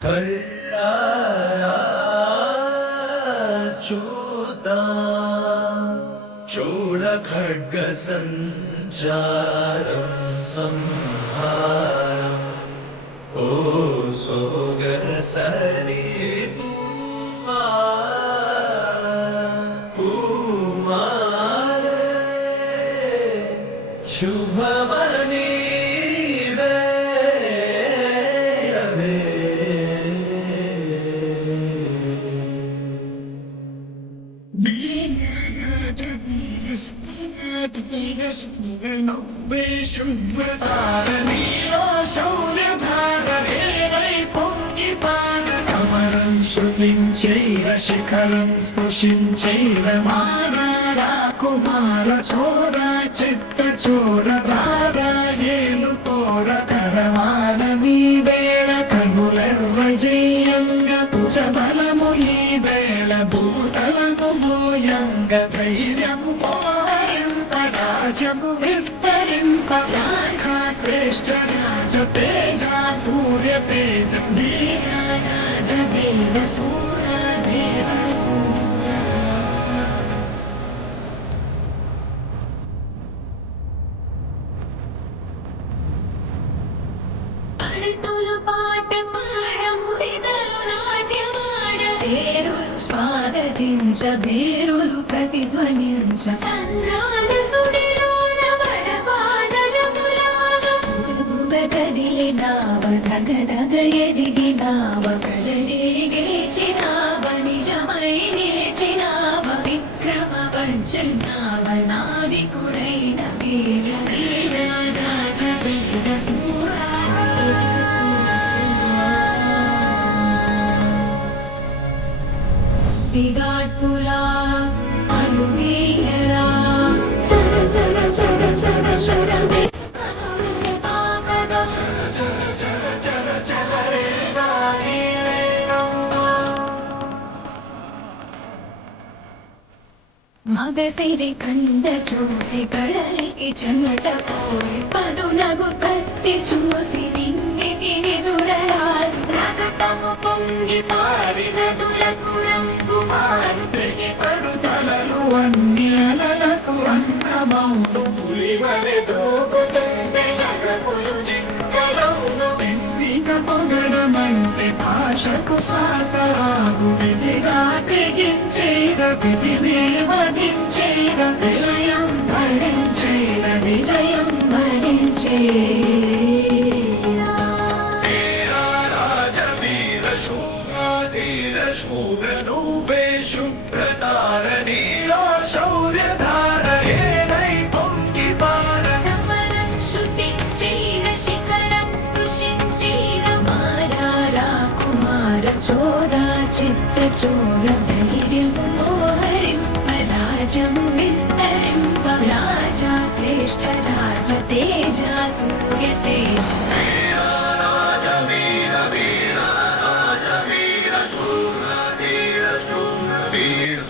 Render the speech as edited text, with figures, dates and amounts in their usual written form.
కళ్ళారా చూద్దాం చోళ ఖడ్గ సంచారం సంహారం ఓ సోగసరి పూమాలే శుభమని శృతించైర శిఖరం స్పృశించైర మారా కుమార చోర చిత్త చోర రారాయేలు తోర కరవాల మీ వేళ కనులెర్ర జయంగ భుజ బలము ఈ వేళ భూతలము మోయంగ ధైర్యము మోహరింప రాజము విస్తరింప రాజా శ్రేష్ఠ రాజ తేజ సూర్య తేజ వీర రాజ వీర సూర వీర సూర అడుతులు పాట పాడముదిదలు నాట్యమాడ పేరులు స్వాగతించ పేరులు ప్రతిధ్వనించ సంద్రాల సుడిలోన బడబాదలములాగ కదిలినావ దగదగ ఎదిగినావ కలనే గెలిచినావ నిజమై నిలిచినావ విక్రమ వంచనావ నావికుడైన వీర వీర రాజ వీర సూర దిగాట్పులా అడుగేయరా సర సర సర సర శరదే మగసిరి కండ చూసి కడలికి చెమట పోయి పదునగు కత్తి చూసి నింగికి నిదురరాదు రగతము పొంగి పారినదులకు రంగు మారు తెగి పడుతలలు అన్ని అలలకు అన్నమౌను పులివలె దూకుతుంటే జగములు జింకలౌను ఎన్నిక పొగడమంటే భాషకు శ్వాసరాగు విధిగా తెగించేర విధినే వధించేర విలయం భరించేర విజయం భరించే శూరనూపే శుభ్రతారణీయ శౌర్యధారయే నై పొంగి పార సమరం శృతించేర శిఖరం స్పృశించేర మారా కుమార చోర చిత్త చోర ధైర్యము మోహరింప రాజము విస్తరింప రాజా శ్రేష్ఠ రాజ తేజ సూర్య తేజ రాజ వీర వీర రాజ వీర శూర వీర శూర వీర